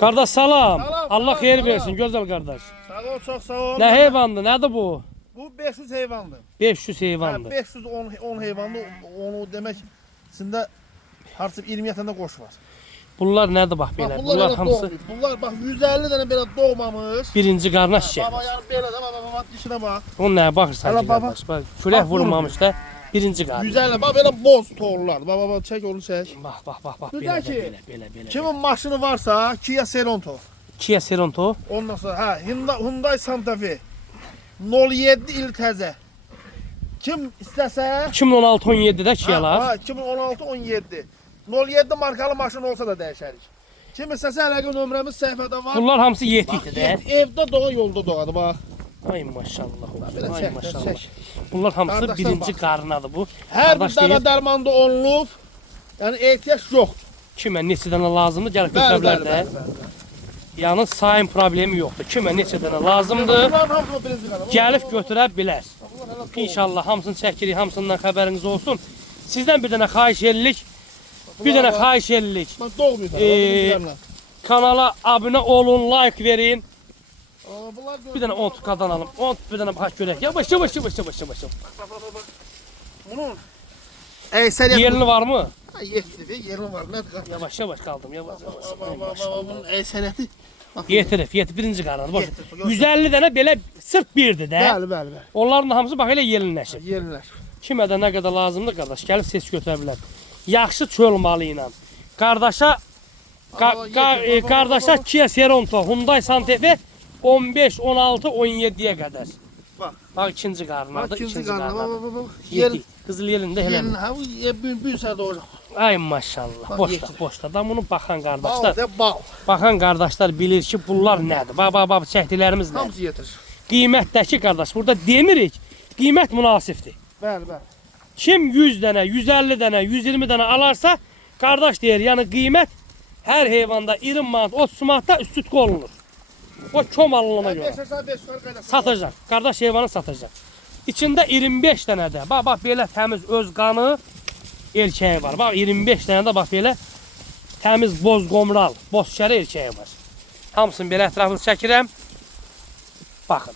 Kardeş salam. Salam, Allah salam, xeyir salam. versin güzel kardeş. Sağ ol, çok sağ ol. Ne heyvandı? Nedir bu? Bu 500 heyvandır. 500 Ha, heyvandı. 510 heyvanlı, onu demek içinde artık 20 tane koş var. Bunlar nedir bak Bak belə? bunlar, Bunlar elə hamısı doğmuyor. Bunlar bak 150 tane böyle doğmamış. birinci qarna şişə. Baba yani böyle de baba dişine bak. O nə baxırsan Hələ ki baba. qardaş? Bak külək Bak, vurmamış da birinci qarna. 150 bak böyle boz toğullar. Baba çek onu çek. Bak Bir belə də də, ki, belə. Kimin maşını varsa Kia Sorento. Kia Sorento Ondan sonra ha Hyundai Santa Fe. 07 il təzə. Kim istəsə 2016-17-də Kialar. Ha 2016-17. 07 markalı maşın olsa da dəyişərik. Kim istəsə əlaqə nömrəmiz səhifədə var. Bunlar hamısı Bak, yetikdir də. evdə doğa yolda doğadı bak. Ay maşallah Belə olsun. Ay çək, maşallah. çək. Bunlar hamısı Qardaşlar birinci bax. qarnadır bu. Hər bir Qardaş dana deyir, dərmanda olunub. Yəni ehtiyac yox. kimə neçə dənə lazımdır gəlib Bəli, götürə bilər bəli, də. bəli, bəli. Yəni sayın problemi yoxdur. Kimə neçə dənə lazımdır Bunların hamısı birinci qana. gəlib götürə bilər. Bunlar hələ İnşallah hamısını çəkirik, hamısından xəbəriniz olsun. Sizdən bir dənə xahiş edirik. Bir dənə xahiş edirik. Bax doğmuyor. Ee, Kanala abunə olun, like verin. Bunlar Bir dənə 10 tukadan alım. 10 bir dənə bax görək. Yavaş. bunun əksəriyyət Yerini varmı? Ha, yerini var. Nədir? Yavaş qaldım. Yavaş. Bunun əksəriyyəti Yetirif, birinci qarnadır. Bax, Yetirif, 150 dənə belə sırf birdir də. bəli. Onların da hamısı bax elə yerinləşib. Yerlər. Kimə də nə qədər lazımdır qardaş, gəlib ses götürə bilər. Yaxşı çöl malı ilə. Qardaşa qardaşa Kia Sorento, Hyundai Santa Fe 15, 16, 17-yə qədər. Bax ikinci qarnadır, İkinci ikinci qarnı. qarnadır. Bak. Yedi. Qızıl yerində elə. Yerin ha bir saat olacaq. Ay maşallah. Bax, Boşda, yedi. boşda. Da bunu baxan Bal qardaşlar, de bal. baxan qardaşlar bilir ki, bunlar nədir? Bax, çəkdiklərimiz nədir? Hamısı yetirir. Qiymətdəki qardaş, burada demirik, qiymət münasibdir. Bəli. Kim 100 dənə, 150 dənə, 120 dənə alarsa, qardaş deyir, yəni qiymət hər heyvanda 20 manat, 30 manatda üstütkü olunur. O kom alınana görə. 5 yukarı Satacaq, qardaş heyvanı satacaq. İçində 25 dənə də, bax belə təmiz öz qanı erkəyi var. Bax 25 dənə də bax belə təmiz boz qomral, boz şəri erkəyi var. Hamısını belə ətrafını çəkirəm. Baxın.